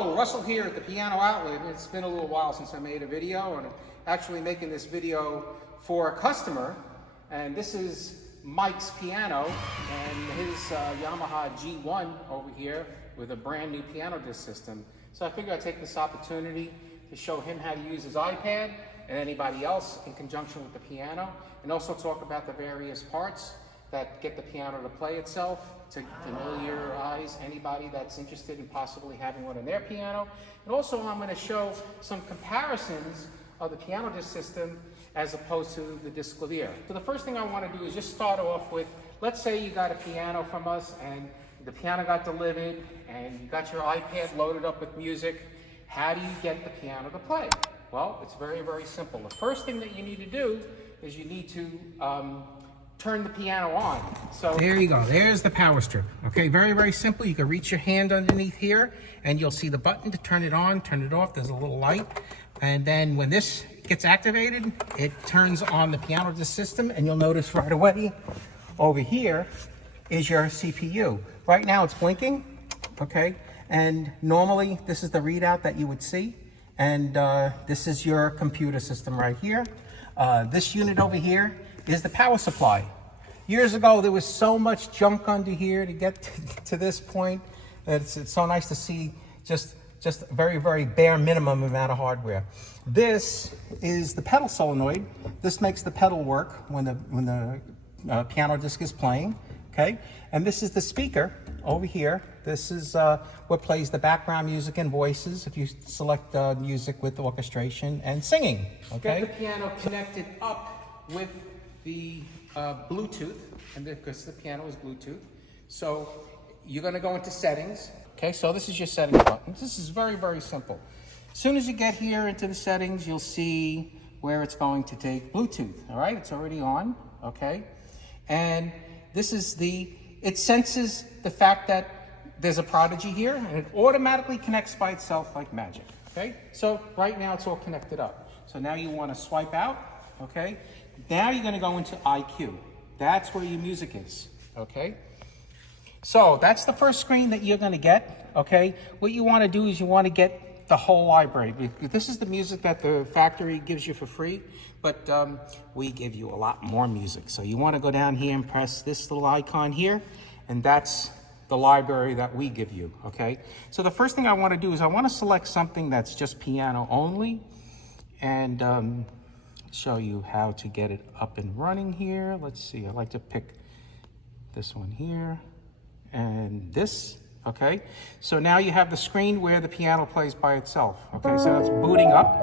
Hello, Russell here at the Piano Outlet. It's been a little while since I made a video, and I'm actually making this video for a customer. And this is Mike's piano and his Yamaha G1 over here with a brand new piano disc system. So I figured I'd take this opportunity to show him how to use his iPad and anybody else in conjunction with the piano, and also talk about the various parts that get the piano to play itself, to familiarize anybody that's interested in possibly having one on their piano. And also I'm going to show some comparisons of the piano disc system as opposed to the Disklavier. So the first thing I want to do is just start off with, let's say you got a piano from us and the piano got delivered and you got your iPad loaded up with music. How do you get the piano to play? Well, it's very, very simple. The first thing that you need to do is you need to turn the piano on. So there you go, there's the power strip. Okay, very, very simple. You can reach your hand underneath here and you'll see the button to turn it on, turn it off. There's a little light. And then when this gets activated, it turns on the piano disc system, and you'll notice right away over here is your CPU. Right now it's blinking, okay? And normally this is the readout that you would see. And this is your computer system right here. This unit over here is the power supply. Years ago, there was so much junk under here to get to this point. It's so nice to see just a very, very bare minimum amount of hardware. This is the pedal solenoid. This makes the pedal work when the piano disc is playing, okay? And this is the speaker over here. This is what plays the background music and voices if you select music with orchestration and singing, okay? Get the piano connected up with the Bluetooth, and because the piano is Bluetooth. So you're gonna go into settings. Okay, so this is your settings button. This is very, very simple. As soon as you get here into the settings, you'll see where it's going to take Bluetooth, all right? It's already on, okay? And this is it senses the fact that there's a Prodigy here, and it automatically connects by itself like magic, okay? So right now it's all connected up. So now you wanna swipe out, okay? Now you're gonna go into IQ. That's where your music is, okay? So that's the first screen that you're gonna get, okay? What you wanna do is you wanna get the whole library. This is the music that the factory gives you for free, but we give you a lot more music. So you wanna go down here and press this little icon here, and that's the library that we give you, okay? So the first thing I wanna do is I wanna select something that's just piano only, and show you how to get it up and running here. Let's see, I like to pick this one here and this, okay? So now you have the screen where the piano plays by itself, okay? So it's booting up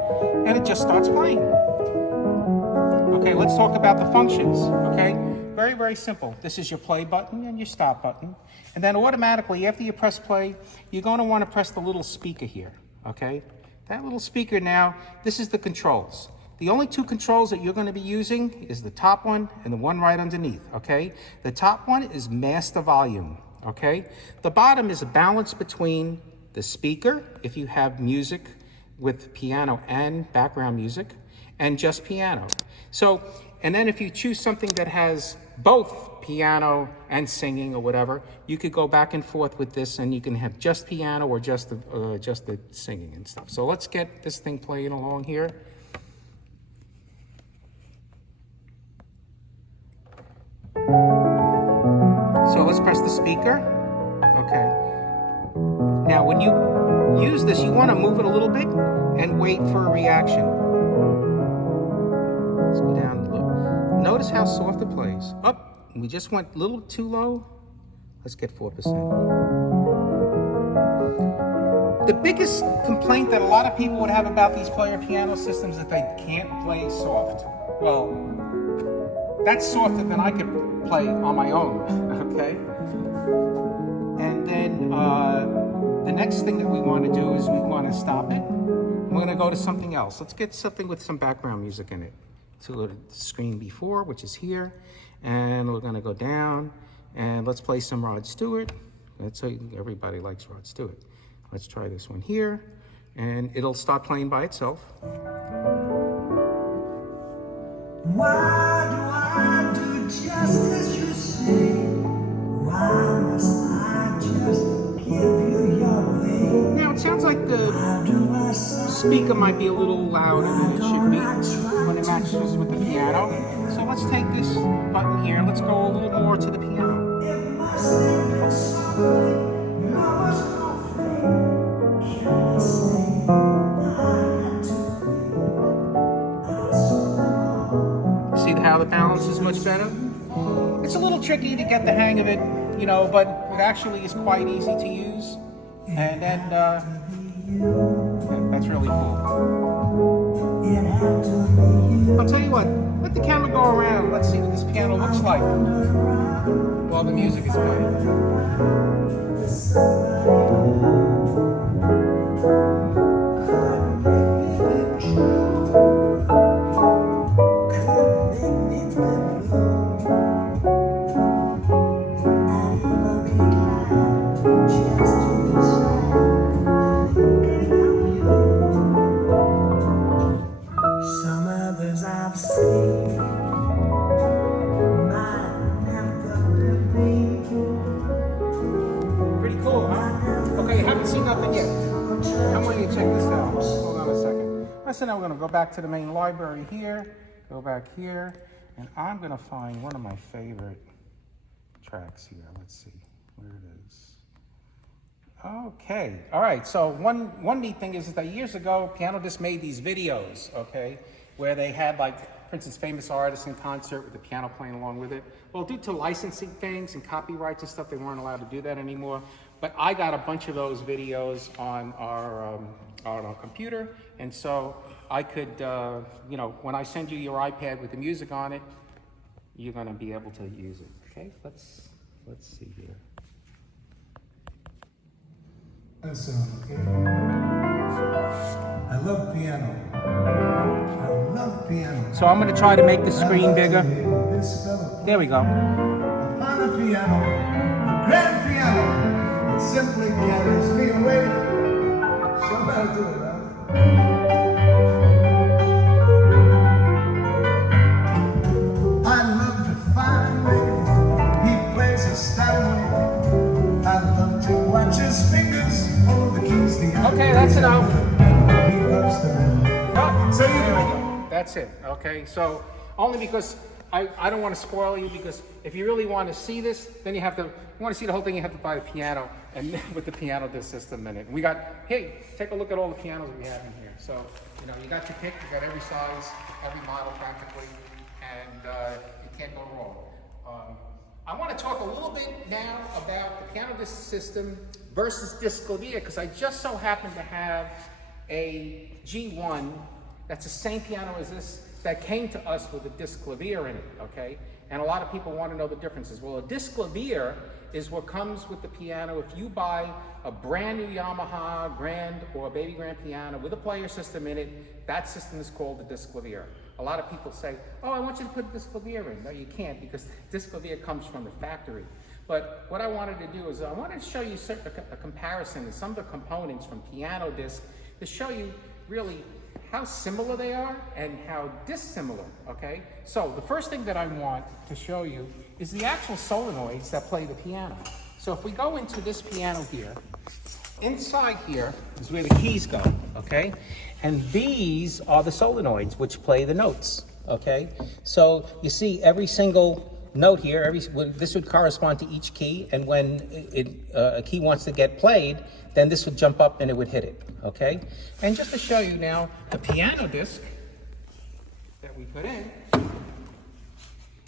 and it just starts playing. Okay, let's talk about the functions, okay? Very, very simple. This is your play button and your stop button. And then automatically, after you press play, you're gonna wanna press the little speaker here, okay? That little speaker now, this is the controls. The only two controls that you're going to be using is the top one and the one right underneath, okay? The top one is master volume, okay? The bottom is a balance between the speaker, if you have music with piano and background music, and just piano. So, and then if you choose something that has both piano and singing or whatever, you could go back and forth with this, and you can have just piano or just the singing and stuff. So let's get this thing playing along here. So let's press the speaker, okay. Now when you use this, you want to move it a little bit and wait for a reaction. Let's go down low. Notice how soft it plays. Up, we just went a little too low. Let's get 4%. The biggest complaint that a lot of people would have about these player piano systems is that they can't play soft. Well, that's softer than I could play on my own, okay? And then the next thing that we want to do is we want to stop it. We're going to go to something else. Let's get something with some background music in it. So go to the screen before, which is here, and we're going to go down, and let's play some Rod Stewart. That's how everybody likes Rod Stewart. Let's try this one here, and it'll start playing by itself. Why do I do just as you say? Why must I just give you your way? sounds like the speaker might be a little louder than it should be when it matches with the piano. So let's take this button here and let's go a little more to the piano. See how the balance is much better? It's a little tricky to get the hang of it, you know, but it actually is quite easy to use. And then, that's really cool. I'll tell you what, let the camera go around. Let's see what this piano looks like while the music is playing. Pretty cool, huh? Okay, you haven't seen nothing yet. I want you to check this out. Hold on a second. So now we're going to go back to the main library here, go back here, and I'm going to find one of my favorite tracks here. Let's see where it is. Okay, all right. So one neat thing is that years ago, PianoDisc made these videos, okay, where they had, like, for instance, famous artists in concert with the piano playing along with it. Well, due to licensing things and copyrights and stuff, they weren't allowed to do that anymore. But I got a bunch of those videos on our computer, and so I could, you know, when I send you your iPad with the music on it, you're going to be able to use it. Okay, let's see here. Okay. I love piano. I love piano. So I'm going to try to make the screen bigger. There we go. Upon a piano, a grand piano, it simply carries me away. Somebody do it, huh? I love the fine way he plays his style. I love to watch his fingers hold the keys. Okay, that's enough. He loves the melody. Oh, So you there we go. go. That's it. Okay, so only because I don't want to spoil you, because if you really want to see this, then you want to see the whole thing, you have to buy the piano and with the PianoDisc system in it. We got, hey, take a look at all the pianos we have in here. So, you know, you got your pick, you got every size, every model practically, and you can't go wrong. I want to talk a little bit now about the PianoDisc system versus Disklavier, because I just so happen to have a G1 that's the same piano as this that came to us with a Disklavier in it, okay? And a lot of people want to know the differences. Well, a Disklavier is what comes with the piano. If you buy a brand new Yamaha Grand or a Baby Grand piano with a player system in it, that system is called the Disklavier. A lot of people say, oh, I want you to put a Disklavier in. No, you can't, because Disklavier comes from the factory. But what I wanted to do is I wanted to show you a comparison of some of the components from PianoDisc to show you really how similar they are and how dissimilar, okay? So the first thing that I want to show you is the actual solenoids that play the piano. So if we go into this piano here, inside here is where the keys go, okay? And these are the solenoids which play the notes, okay? So you see every single note here, this would correspond to each key, and when a key wants to get played, then this would jump up and it would hit it, okay? And just to show you now, the PianoDisc that we put in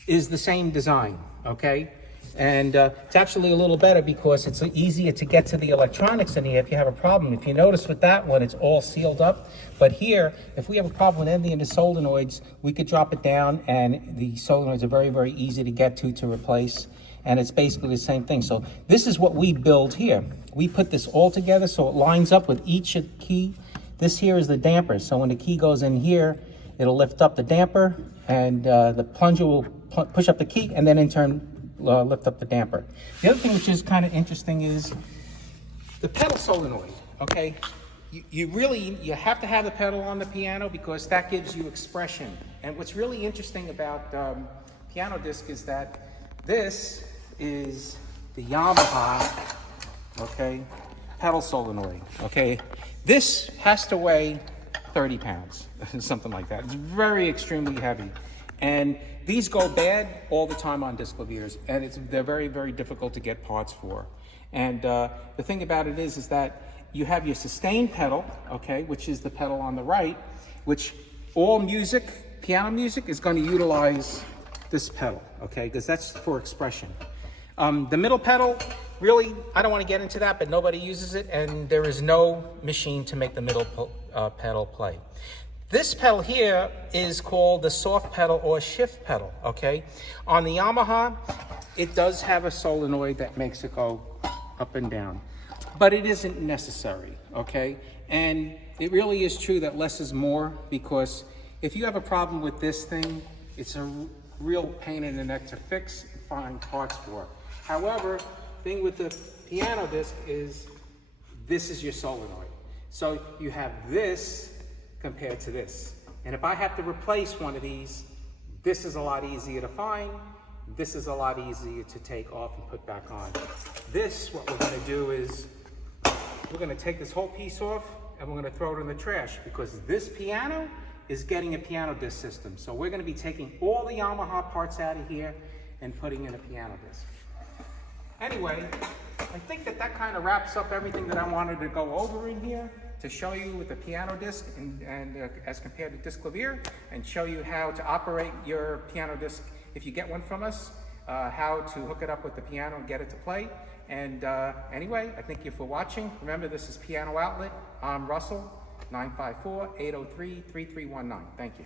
is the same design, okay? And it's actually a little better because it's easier to get to the electronics in here if you have a problem. If you notice with that one, it's all sealed up. But here, if we have a problem with any of the solenoids, we could drop it down, and the solenoids are very, very easy to get to replace. And it's basically the same thing. So this is what we build here. We put this all together so it lines up with each key. This here is the damper. So when the key goes in here, it'll lift up the damper, and the plunger will push up the key, and then in turn lift up the damper. The other thing which is kind of interesting is the pedal solenoid, okay? You have to have the pedal on the piano because that gives you expression. And what's really interesting about PianoDisc is that this is the Yamaha, okay? pedal solenoid, okay? This has to weigh 30 pounds, something like that. It's very extremely heavy. And these go bad all the time on Disklaviers, and they're very, very difficult to get parts for. And the thing about it is that you have your sustain pedal, okay, which is the pedal on the right, which all music, piano music, is going to utilize this pedal, okay, because that's for expression. The middle pedal, really, I don't want to get into that, but nobody uses it, and there is no machine to make the middle pedal play. This pedal here is called the soft pedal or shift pedal, okay? On the Yamaha, it does have a solenoid that makes it go up and down, but it isn't necessary, okay? And it really is true that less is more, because if you have a problem with this thing, it's a real pain in the neck to fix and find parts for. However, thing with the piano disc is this is your solenoid. So you have this compared to this. And if I have to replace one of these, this is a lot easier to find. This is a lot easier to take off and put back on. This, what we're gonna do is, we're gonna take this whole piece off and we're gonna throw it in the trash, because this piano is getting a piano disc system. So we're gonna be taking all the Yamaha parts out of here and putting in a piano disc. Anyway, I think that kind of wraps up everything that I wanted to go over in here to show you with the piano disc and as compared to Disklavier, and show you how to operate your piano disc if you get one from us, how to hook it up with the piano and get it to play. And anyway, I thank you for watching. Remember, this is Piano Outlet. I'm Russell, 954-803-3319. Thank you.